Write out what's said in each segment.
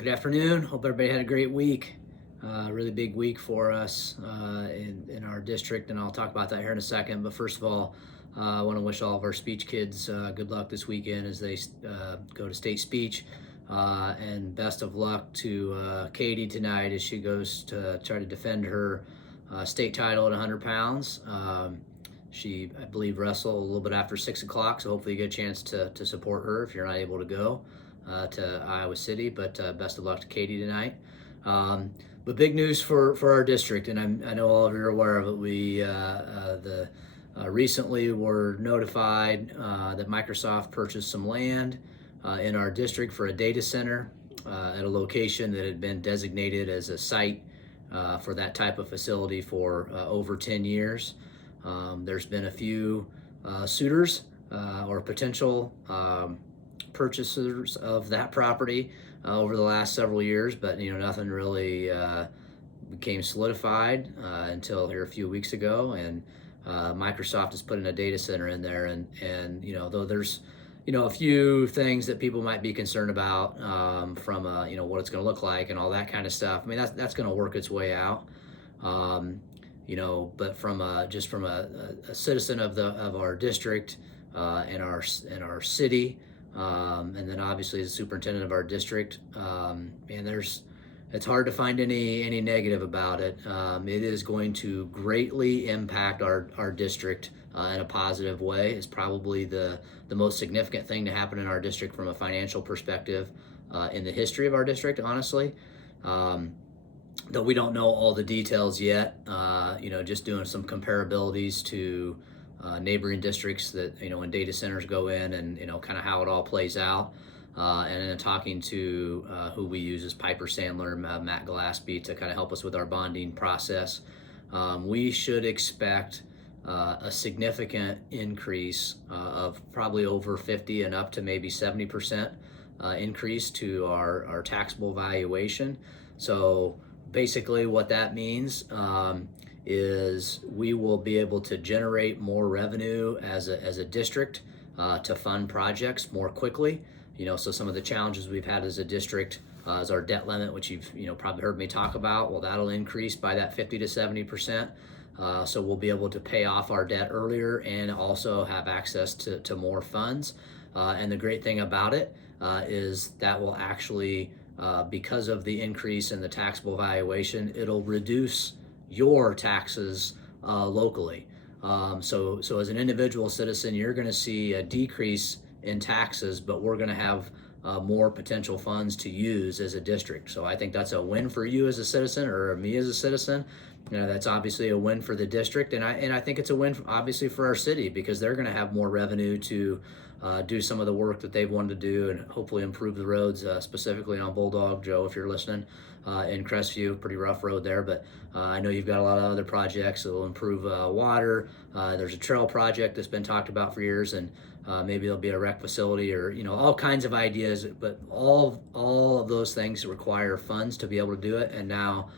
Good afternoon. Hope everybody had a great week. Really big week for us in our district, and I'll talk about that here in a second. But first of all, I want to wish all of our speech kids good luck this weekend as they go to state speech. And best of luck to Katie tonight as she goes to try to defend her state title at 100 pounds. She, I believe, wrestled a little bit after 6 o'clock, so hopefully you get a chance to support her if you're not able to go to Iowa City. But best of luck to Katie tonight. But big news for our district, and I know all of you are aware of it. We recently were notified that Microsoft purchased some land in our district for a data center at a location that had been designated as a site for that type of facility for over 10 years. There's been a few suitors or potential purchasers of that property over the last several years, but nothing really became solidified until here a few weeks ago. And Microsoft is putting a data center in there, and though there's a few things that people might be concerned about from what it's going to look like and all that kind of stuff. I mean, that's going to work its way out. But from a citizen of our district and our city, and then obviously as superintendent of our district, it's hard to find any negative about it. It is going to greatly impact our district in a positive way. It's probably the most significant thing to happen in our district from a financial perspective in the history of our district, honestly. Though we don't know all the details yet, just doing some comparabilities to neighboring districts that, when data centers go in and, kind of how it all plays out. And then talking to who we use as Piper Sandler, Matt Glaspie, to kind of help us with our bonding process. We should expect a significant increase of probably over 50 and up to maybe 70% increase to our taxable valuation. So basically what that means is we will be able to generate more revenue as a district to fund projects more quickly. So some of the challenges we've had as a district is our debt limit, which you've probably heard me talk about. Well, that'll increase by that 50 to 70%. So we'll be able to pay off our debt earlier and also have access to more funds. And the great thing about it is that will actually, because of the increase in the taxable valuation, it'll reduce your taxes locally. So as an individual citizen, you're going to see a decrease in taxes, but we're going to have more potential funds to use as a district. So I think that's a win for you as a citizen, or me as a citizen. That's obviously a win for the district, and I think it's a win obviously for our city, because they're going to have more revenue to do some of the work that they've wanted to do and hopefully improve the roads, specifically on Bulldog, Joe, if you're listening, in Crestview. Pretty rough road there, but I know you've got a lot of other projects that will improve water. There's a trail project that's been talked about for years, and maybe there'll be a rec facility, or all kinds of ideas, but all of those things require funds to be able to do it. And now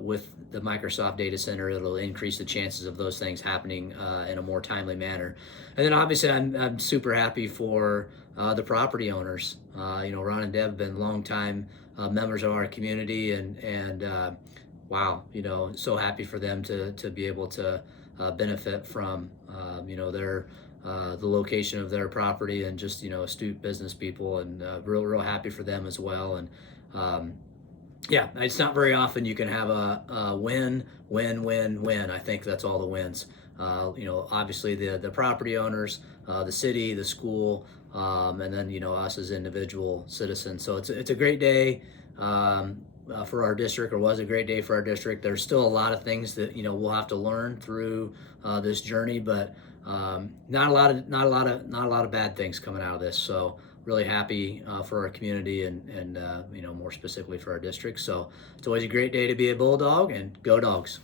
with the Microsoft data center, it'll increase the chances of those things happening in a more timely manner. And then obviously I'm super happy for the property owners. Ron and Deb have been longtime members of our community, and wow, so happy for them to be able to benefit from their the location of their property, and just astute business people, and real happy for them as well. And yeah, it's not very often you can have a win. I think that's all the wins. Obviously the property owners, the city, the school, and then us as individual citizens. So it's a great day for our district, or was a great day for our district. There's still a lot of things that we'll have to learn through this journey, but not a lot of bad things coming out of this. So really happy for our community, and more specifically for our district. So it's always a great day to be a Bulldog, and go Dogs.